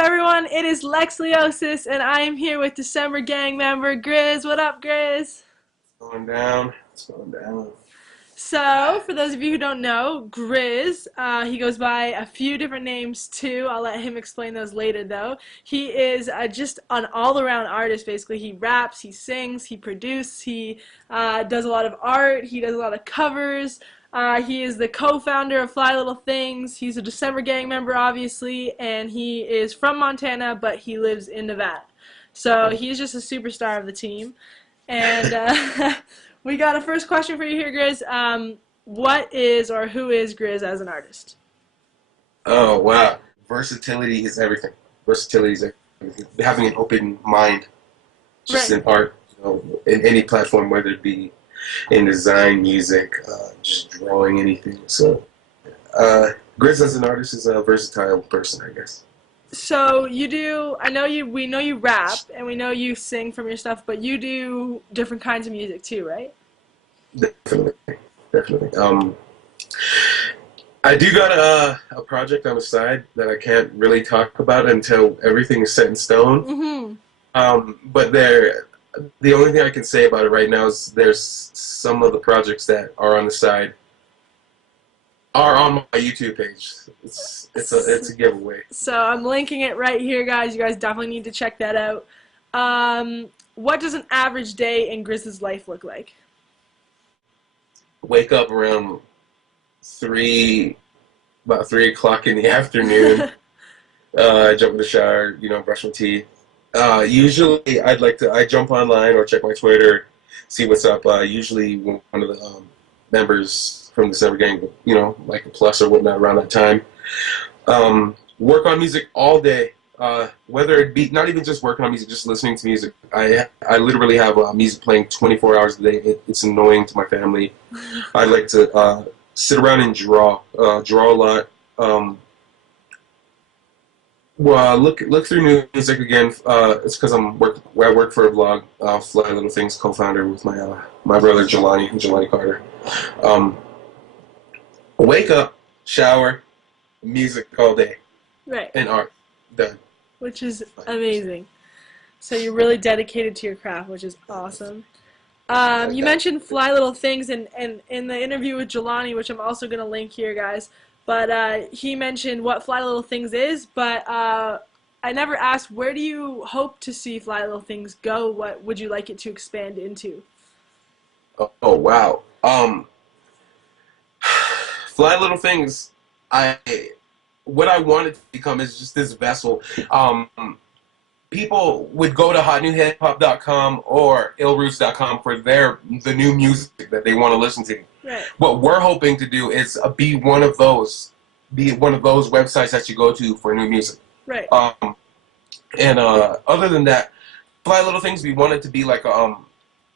everyone? It is Lex Leosis, and I am here with December gang member Grizz. What up, Grizz? Going down. It's going down. So, for those of you who don't know, Grizz, he goes by a few different names too. I'll let him explain those later, though. He is just an all-around artist, basically. He raps, he sings, he produces, he does a lot of art, he does a lot of covers. He is the co-founder of Fly Little Things. He's a December gang member, obviously, and he is from Montana, but he lives in Nevada. So he's just a superstar of the team. And we got a first question for you here, Grizz. What is or who is Grizz as an artist? Oh, wow. Versatility is everything. Versatility is everything. Having an open mind, just Right. in art, in any platform, whether it be in design, music, just drawing, anything. So, Grizz as an artist is a versatile person, I guess. So you do, we know you rap, and we know you sing from your stuff, but you do different kinds of music too, right? Definitely. Definitely. I do got a project on the side that I can't really talk about until everything is set in stone. But the only thing I can say about it right now is there's some of the projects that are on the side are on my YouTube page. It's a giveaway. So I'm linking it right here, guys. You guys definitely need to check that out. What does an average day in Grizz's life look like? Wake up around about 3 o'clock in the afternoon. Jump in the shower, brush my teeth. Usually, I jump online or check my Twitter, see what's up. Usually, one of the members from the December gang, like a plus or whatnot around that time. Work on music all day. Whether it be not even just working on music, just listening to music. I literally have music playing 24 hours a day. It's annoying to my family. I like to sit around and draw a lot. Well, look through new music again. It's because I work for a blog, Fly Little Things, co-founder with my brother Jelani Carter. Wake up, shower, music all day, Right. and art done. Which is amazing. So you're really dedicated to your craft, which is awesome. You mentioned Fly Little Things, and in the interview with Jelani, which I'm also going to link here, guys, but he mentioned what Fly Little Things is, but I never asked, where do you hope to see Fly Little Things go? What would you like it to expand into? Oh wow. Fly Little Things. What I wanted to become is just this vessel. People would go to hotnewhiphop.com or illroots.com for the new music that they want to listen to. Right. What we're hoping to do is be one of those websites that you go to for new music. Right. Other than that, Fly Little Things, we want it to be like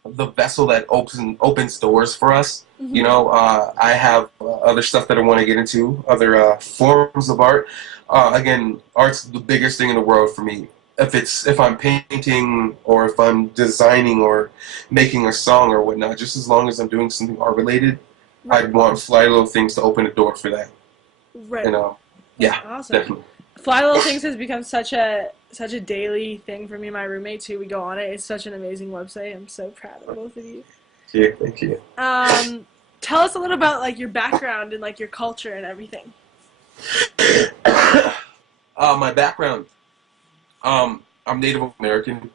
the vessel that opens doors for us. Mm-hmm. I have other stuff that I want to get into, other forms of art. Again, art's the biggest thing in the world for me. If I'm painting or if I'm designing or making a song or whatnot, just as long as I'm doing something art related, Right. I'd want Fly Little Things to open a door for that. Right. Yeah, Awesome. definitely. Fly Little Things has become such a daily thing for me and my roommate too. We go on it. It's such an amazing website. I'm so proud of both of you. Thank you. Tell us a little about like your background and like your culture and everything. My background. I'm Native American.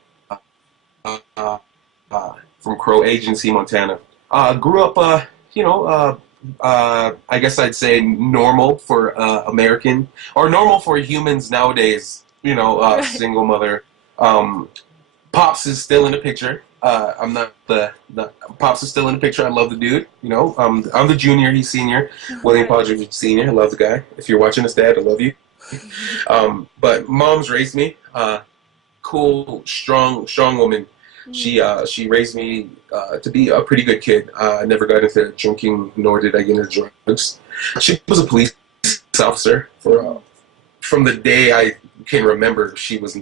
From Crow Agency, Montana. Grew up, I guess I'd say normal for American, or normal for humans nowadays, Right. single mother. Pops is still in the picture. I'm not the Pops is still in the picture. I love the dude, I'm the junior, he's senior. William Podridge Senior, I love the guy. If you're watching this, Dad, I love you. But mom's raised me, cool, strong woman. She raised me to be a pretty good kid. I never got into drinking, nor did I get into drugs. She was a police officer from the day I can remember. She was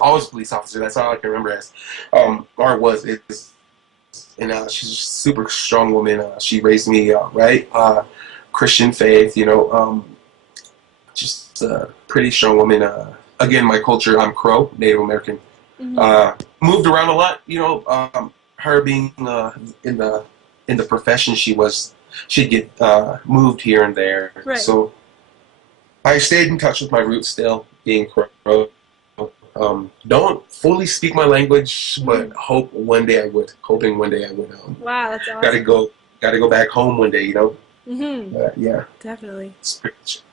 always a police officer. That's all I can remember as, or was it. And she's a super strong woman. She raised me right, Christian faith. Just a pretty strong woman. again, my culture, I'm Crow, Native American. Moved around a lot, her being in the profession she'd get moved here and there. Right. So I stayed in touch with my roots still, being Crow. Don't fully speak my language, but hoping one day I would. Wow, that's awesome. Gotta go back home one day, Yeah. Definitely.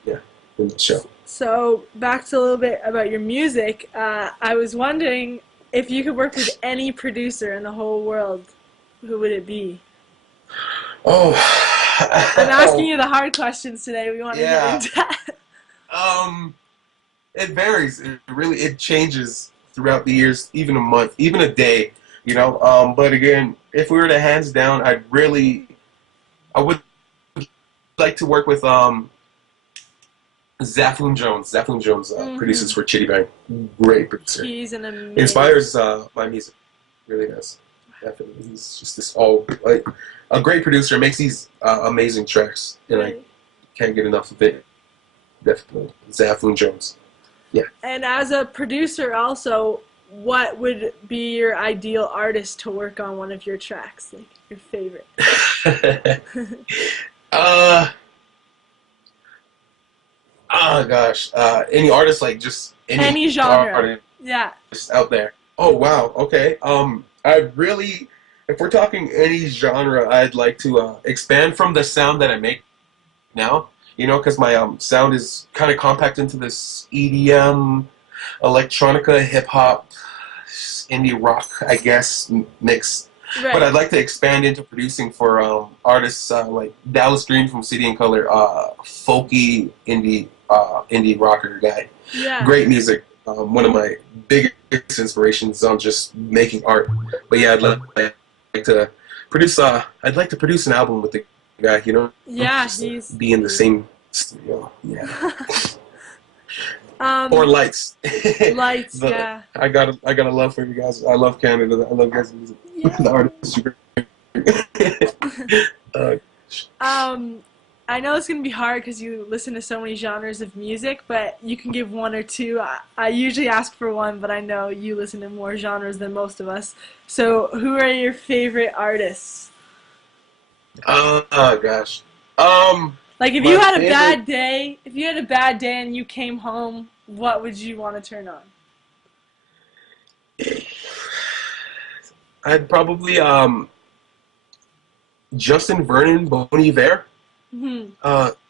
Yeah, in the show. So back to a little bit about your music. I was wondering if you could work with any producer in the whole world, who would it be? Oh, I'm asking you the hard questions today. We want to get into that. It varies. It changes throughout the years, even a month, even a day. But again, if we were to hands down, I would like to work with Zafloon Jones. Zafloon Jones produces for Chitty Bang. Great producer. He's an amazing. Inspires my music. Really does. Definitely. He's just a great producer. Makes these amazing tracks, and I can't get enough of it. Definitely. Zafloon Jones. Yeah. And as a producer also, what would be your ideal artist to work on one of your tracks? Like your favorite? Oh gosh. Any artist, like just any genre. Artist yeah. Out there. Oh wow. Okay. If we're talking any genre, I'd like to expand from the sound that I make now. Because my sound is kind of compact into this EDM, electronica, hip hop, indie rock, I guess, mix. Right. But I'd like to expand into producing for artists like Dallas Green from City and Color, folky indie rocker guy. Yeah. Great music. One of my biggest inspirations on just making art. But yeah, I'd like to produce. I'd like to produce an album with the guy. Yeah, just be in the same studio. Yeah. Or Lights. Lights. Yeah. I got a love for you guys. I love Canada. I love guys' music. Yeah. The artists are great. I know it's going to be hard because you listen to so many genres of music, but you can give one or two. I usually ask for one, but I know you listen to more genres than most of us. So who are your favorite artists? Oh, gosh. Like if you had a bad day, and you came home, what would you want to turn on? I'd probably, Justin Vernon, Bon Iver.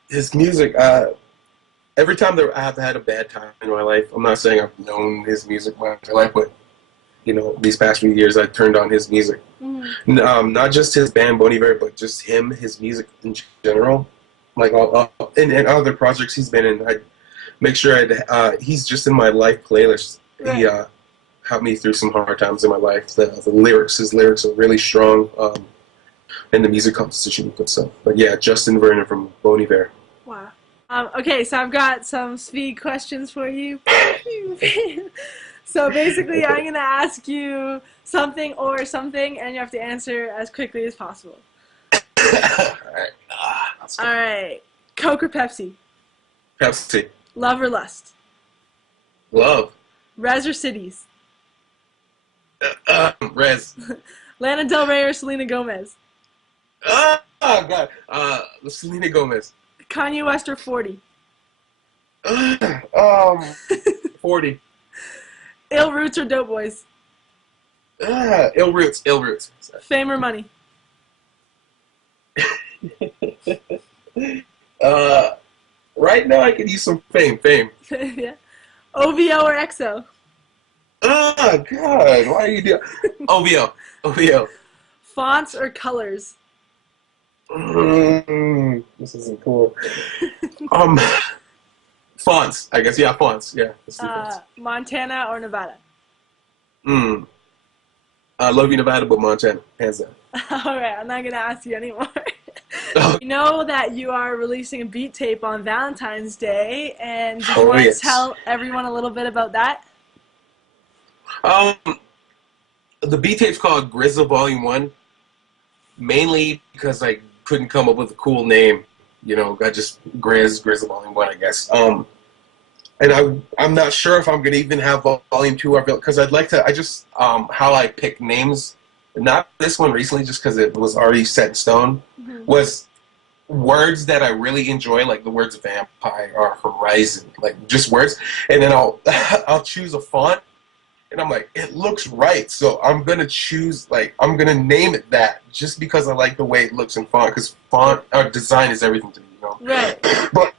His music, every time that I have had a bad time in my life, I'm not saying I've known his music my life, but these past few years I turned on his music. Not just his band Bon Iver, but just his music in general. Like and other projects he's been in, I make sure he's just in my life playlist. Right. He helped me through some hard times in my life. His lyrics are really strong. And the music composition he puts up. But yeah, Justin Vernon from Bon Iver. Wow. Okay, so I've got some speed questions for you. So basically, I'm going to ask you something, and you have to answer as quickly as possible. All right. Coke or Pepsi? Pepsi. Love or lust? Love. Rez or Cities? Rez. Lana Del Rey or Selena Gomez? Oh, God. Selena Gomez. Kanye West or 40? 40. Ill Roots or Dope Boys? Ill Roots. Fame or money? Right now I could use some fame. Yeah. OVO or EXO? Oh, God. Why are you doing OVO. Fonts or colors? This isn't cool. Fonts, I guess. Yeah, fonts. Yeah. Fonts. Montana or Nevada? I love you, Nevada, but Montana, hands down. All right, I'm not gonna ask you anymore. You know that you are releasing a beat tape on Valentine's Day, and do you want to tell everyone a little bit about that? The beat tape's called Grizzle Volume 1, mainly because I couldn't come up with a cool name. I just Grizzle Volume 1, I guess. and I'm not sure if I'm gonna even have volume 2 because I'd like to. I just how I pick names, not this one recently, just because it was already set in stone, was words that I really enjoy, like the words vampire or horizon, like just words, and then I'll I'll choose a font, and I'm like, it looks right, so I'm gonna choose, like, I'm gonna name it that just because I like the way it looks in font, because font or design is everything to me, you know. Right. But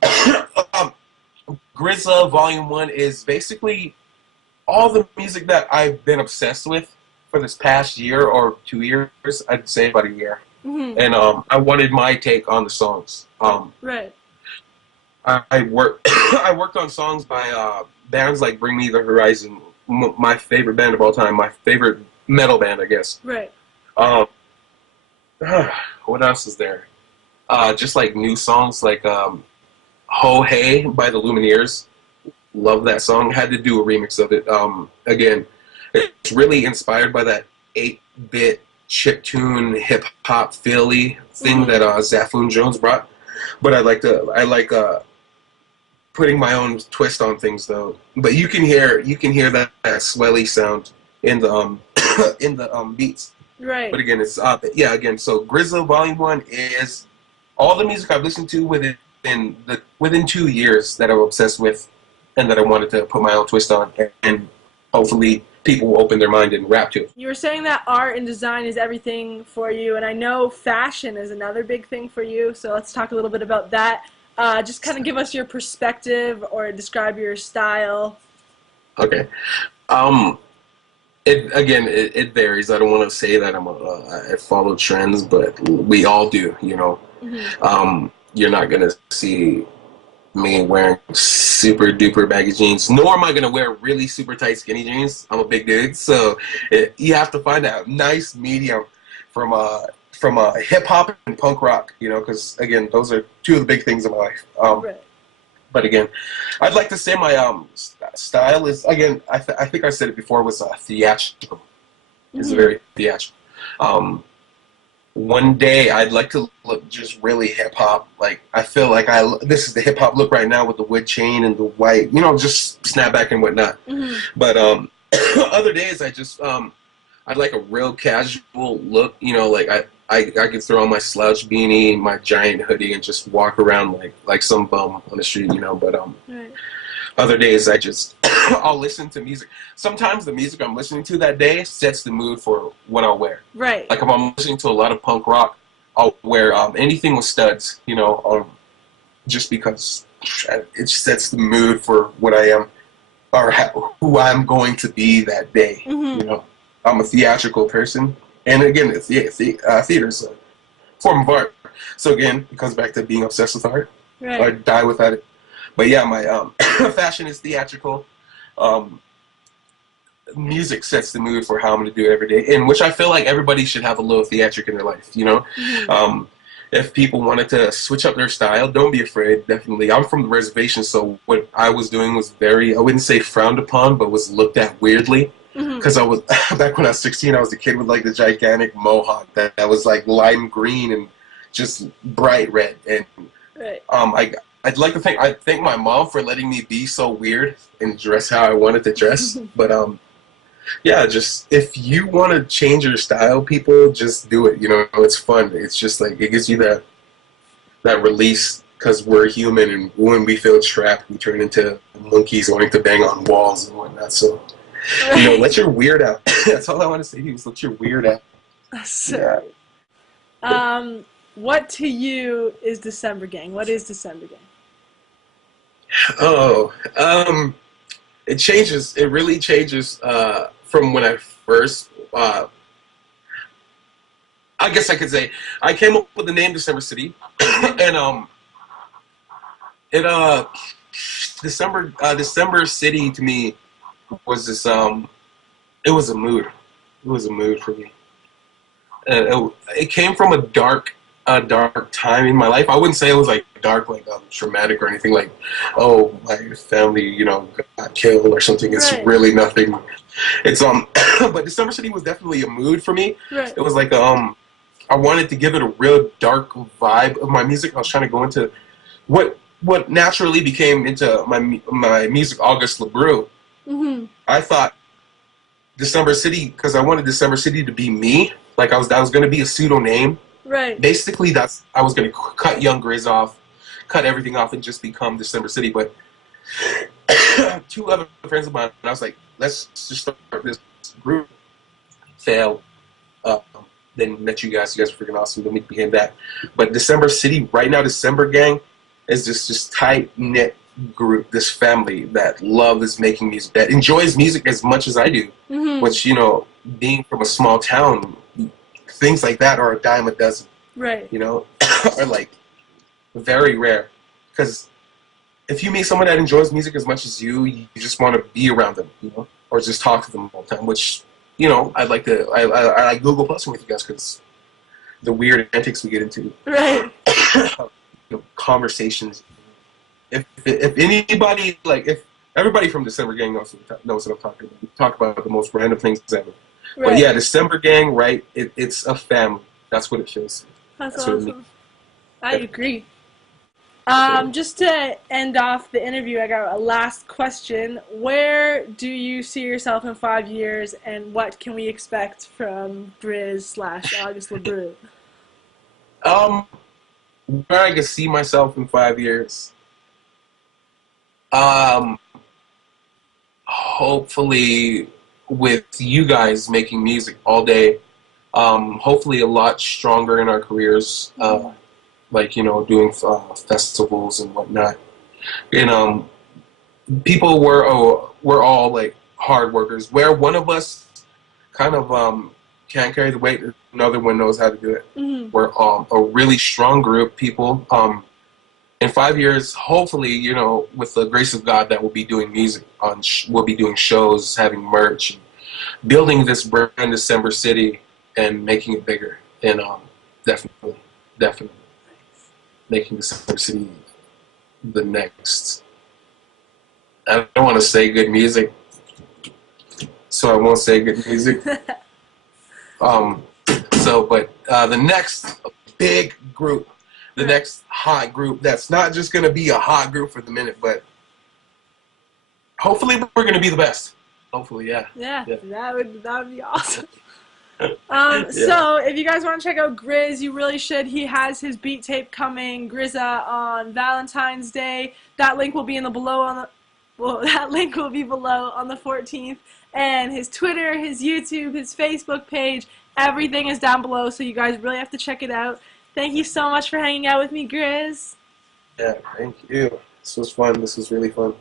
Grizzle Volume 1 is basically all the music that I've been obsessed with for this past year or 2 years. I'd say about a year. And I wanted my take on the songs. Right. I worked I worked on songs by bands like Bring Me the Horizon, my favorite band of all time, my favorite metal band, I guess. Right. What else is there? Just like new songs like Ho Hey by the Lumineers. Love that song. Had to do a remix of it. Again, it's really inspired by that 8-bit chiptune hip hop Philly thing that Zaffoon Jones brought. But I like putting my own twist on things though. But you can hear that swelly sound in the in the beats. Right. But again, it's again. So Grizzle Volume 1 is all the music I've listened to within 2 years that I'm obsessed with, and that I wanted to put my own twist on, and hopefully people will open their mind and rap to it. You were saying that art and design is everything for you, and I know fashion is another big thing for you, so let's talk a little bit about that. Just kind of give us your perspective or describe your style. Okay. It varies. I don't want to say that I follow trends, but we all do, you know. You're not going to see me wearing super duper baggy jeans, nor am I going to wear really super tight skinny jeans. I'm a big dude, so you have to find a nice medium from hip hop and punk rock, you know, because again, those are two of the big things in my life. Right. But again, I'd like to say my style is, again, I think I said it before, was theatrical. It's very theatrical. One day I'd like to look just really hip hop. Like, I feel like this is the hip hop look right now with the wood chain and the white, you know, just snapback and whatnot. But other days I just I'd like a real casual look, you know, like I could throw on my slouch beanie, my giant hoodie, and just walk around like some bum on the street, you know. But Right. other days I just I'll listen to music. Sometimes the music I'm listening to that day sets the mood for what I'll wear. Right. Like if I'm listening to a lot of punk rock, I'll wear anything with studs, you know, just because it sets the mood for what I am or who I'm going to be that day. You know, I'm a theatrical person, and again, theater is a form of art. So again, it comes back to being obsessed with art. Right. I die without it. But yeah, my fashion is theatrical. Music sets the mood for how I'm going to do it every day, in which I feel like everybody should have a little theatric in their life, you know? If people wanted to switch up their style, don't be afraid, definitely. I'm from the reservation, so what I was doing was very, I wouldn't say frowned upon, but was looked at weirdly. Because I was, back when I was 16, I was a kid with like the gigantic mohawk that was like lime green and just bright red. And Right. I'd like to think, I thank my mom for letting me be so weird and dress how I wanted to dress. But yeah, just if you want to change your style, people, just do it. You know, it's fun. It's just like it gives you that release, because we're human, and when we feel trapped, we turn into monkeys wanting to bang on walls and whatnot. So, you know, let your weird out. That's all I want to say. Is let your weird out. So, what to you is December Gang? What is December Gang? Oh, it changes. It really changes from when I first. I guess I could say I came up with the name December City, and December City to me was this. It was a mood. It was a mood for me. It came from a dark time in my life. I wouldn't say it was like dark, like traumatic or anything, like, oh, my family, you know, got killed or something. It's really nothing. It's but December City was definitely a mood for me. Right. It was like I wanted to give it a real dark vibe of my music. I was trying to go into what what naturally became into my music, August LeBrew. Mm-hmm. I thought December City, because I wanted December City to be me. Like that was going to be a pseudo name. Right. Basically, I was going to cut Young Grizz off, cut everything off, and just become December City. But two other friends of mine, and I was like, let's just start this group. Failed. Then met you guys. You guys were freaking awesome. Then we became that. But December City, right now, December Gang is this just tight knit group, this family that loves making music, that enjoys music as much as I do. Mm-hmm. Which, being from a small town, things like that are a dime a dozen. Right. Are like very rare. Because if you meet someone that enjoys music as much as you just want to be around them, or just talk to them all the time. Which, I like Google Plus with you guys because the weird antics we get into. Right. Conversations. If anybody, if everybody from December Gang knows what I'm talking about. We talk about the most random things ever. Right. But yeah, December Gang, right? It's a family. That's what it feels. That's what it awesome. means. I agree. Just to end off the interview, I got a last question. Where do you see yourself in 5 years, and what can we expect from Grizz / August LeBrew? Where I can see myself in 5 years. Hopefully with you guys making music all day. Hopefully a lot stronger in our careers. Doing festivals and whatnot. And people we're all like hard workers. Where one of us kind of can't carry the weight, another one knows how to do it. Mm-hmm. We're a really strong group of people. In 5 years, hopefully, with the grace of God, that we'll be doing music we'll be doing shows, having merch, and building this brand December City and making it bigger. And definitely making December City the next. I don't want to say good music, so I won't say good music. But the next big group, the next hot group, that's not just going to be a hot group for the minute, but hopefully we're going to be the best. Hopefully, yeah. Yeah. That would be awesome. So if you guys want to check out Grizz, you really should. He has his beat tape coming, Grizza, on Valentine's Day. That link will be that link will be below on the 14th. And his Twitter, his YouTube, his Facebook page, everything is down below, so you guys really have to check it out. Thank you so much for hanging out with me, Grizz. Yeah, thank you. This was fun. This was really fun.